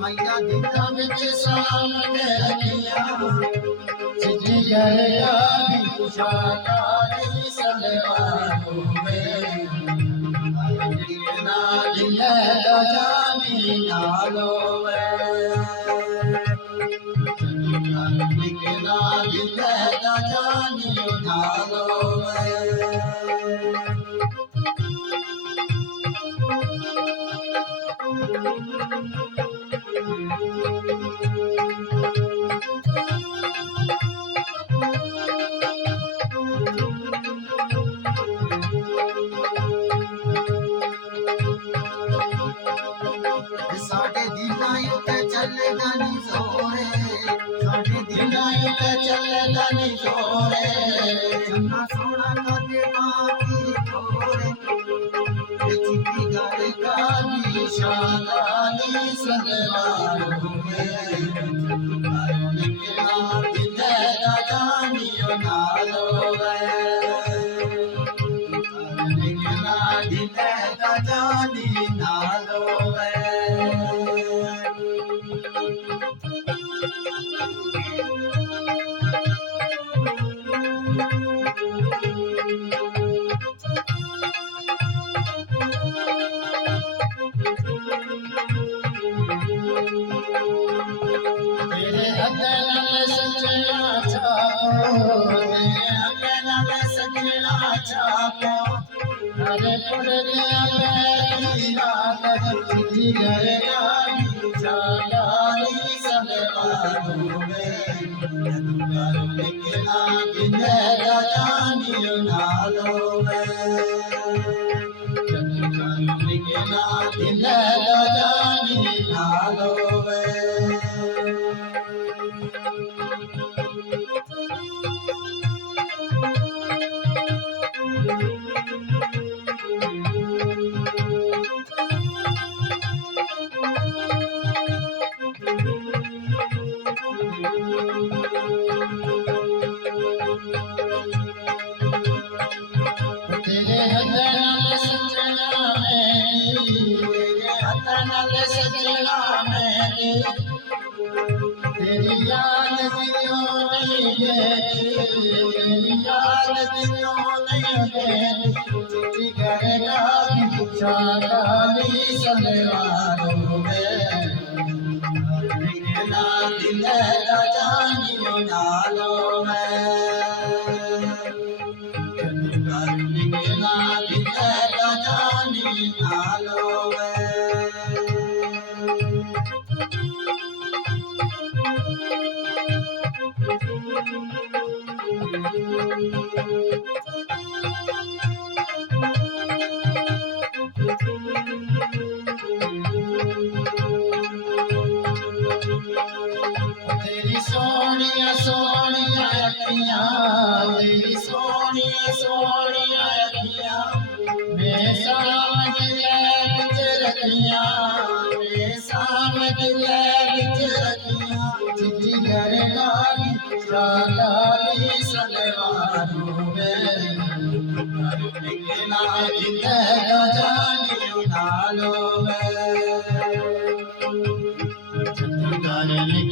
मैया दिता विच साल के रखिया सिद्धि गया विशा काली सलवारो में ना दिल दा जानी नालो ना दिल दा जानी नालो साडे दिलां उत्ते चलदा नी जोरे साडे दिलां उत्ते चलदा नी जोरे चन्ना सोना कदे बाकी छोरे चिट्ठी घर काली शादानी सलवारों में निकला दिल दा जानियो नालो निकला दिल दा जानी नालो अरे पुड़िया बैठी रात चिट्ठी गया चालानी सलवारों में निकला दिन दा जानियो नालो निकला दिन दा जानी नालो तेरी याद दिलों नहीं गई तेरी याद दिलों नहीं गई चिट्ठी करेगा पूछा काली सलवारों में निकला दिल दा जानियो नालो निकला दिल दा जानी नालो तेरी सोनिया सोनिया अखियां तेरी सोनिया सोनिया સગાની સગાની સગવાનું રે કેલા જીતે ગજાની નાલો રે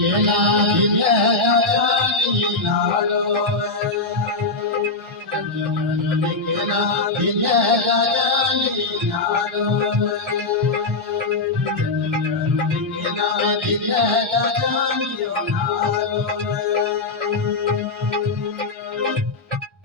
કેલા